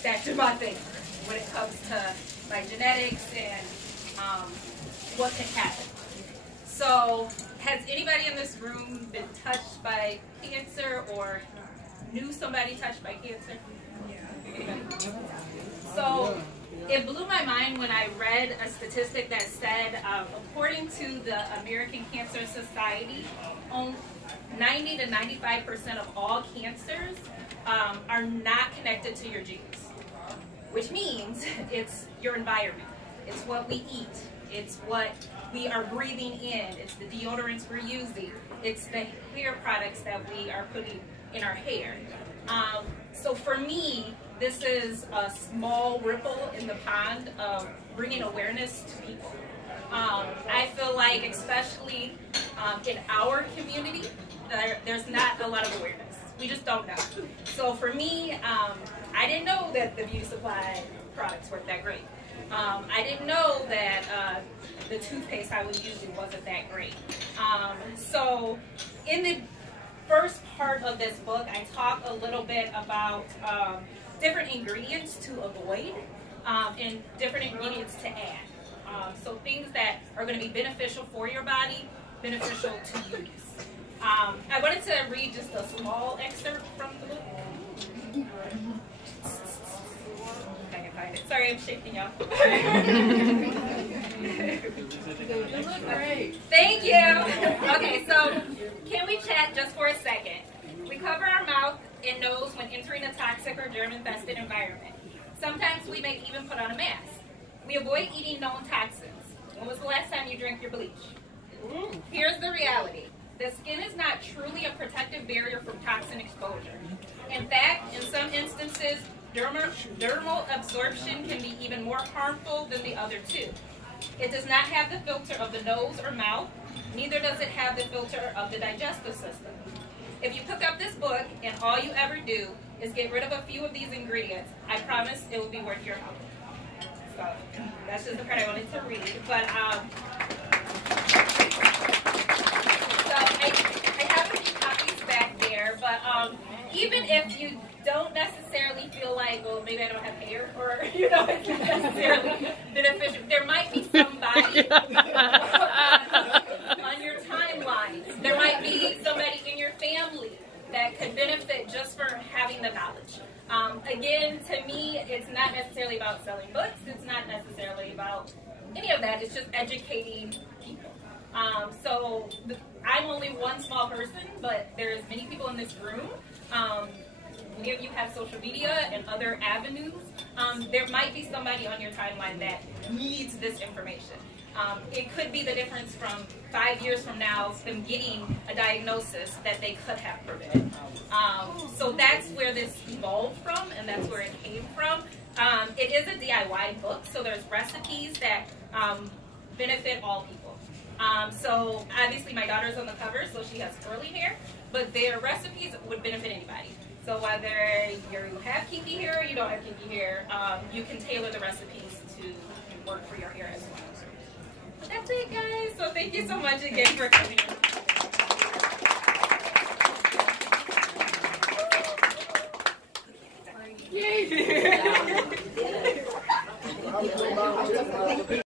stacked in my favor when it comes to my genetics and what can happen. So, has anybody in this room been touched by cancer or knew somebody touched by cancer? Anybody? So, it blew my mind when I read a statistic that said, according to the American Cancer Society, 90 to 95% of all cancers are not connected to your genes, which means it's your environment, it's what we eat, it's what we are breathing in, it's the deodorants we're using, it's the hair products that we are putting in our hair. So for me, this is a small ripple in the pond of bringing awareness to people. I feel like, especially in our community, there's not a lot of awareness. We just don't know. So for me, I didn't know that the beauty supply products weren't that great. I didn't know that the toothpaste I was using wasn't that great. So in the first part of this book, I talk a little bit about different ingredients to avoid and different ingredients to add. So things that are going to be beneficial for your body, beneficial to use. I wanted to read just a small excerpt from the book. If I can find it. Sorry, I'm shaking y'all. You look great. Thank you. Okay, so can we chat just for a second? We cover our mouth and nose when entering a toxic or germ-infested environment. Sometimes we may even put on a mask. We avoid eating known toxins. When was the last time you drank your bleach? Here's the reality. The skin is not truly a protective barrier from toxin exposure. In fact, in some instances, dermal absorption can be even more harmful than the other two. It does not have the filter of the nose or mouth, neither does it have the filter of the digestive system. If you pick up this book and all you ever do is get rid of a few of these ingredients, I promise it will be worth your help. So that's just the part I wanted to read. But so I have a few copies back there, but even if you don't necessarily feel like, well, maybe I don't have hair, or, you know, it's not necessarily beneficial, there might be somebody on your timeline. There might be somebody in your family that could benefit just for having the knowledge. Again, to me, it's not necessarily about selling books. It's not necessarily about any of that. It's just educating people. So I'm only one small person, but there's many people in this room. Many of you have social media and other avenues. There might be somebody on your timeline that needs this information. It could be the difference from 5 years from now, them getting a diagnosis that they could have prevented. So that's where this evolved from, and that's where it came from. It is a DIY book, so there's recipes that benefit all people. So obviously my daughter's on the cover, so she has curly hair, but their recipes would benefit anybody. So whether you have kinky hair or you don't have kinky hair, you can tailor the recipes to work for your hair as well. But that's it, guys. So thank you so much again for coming.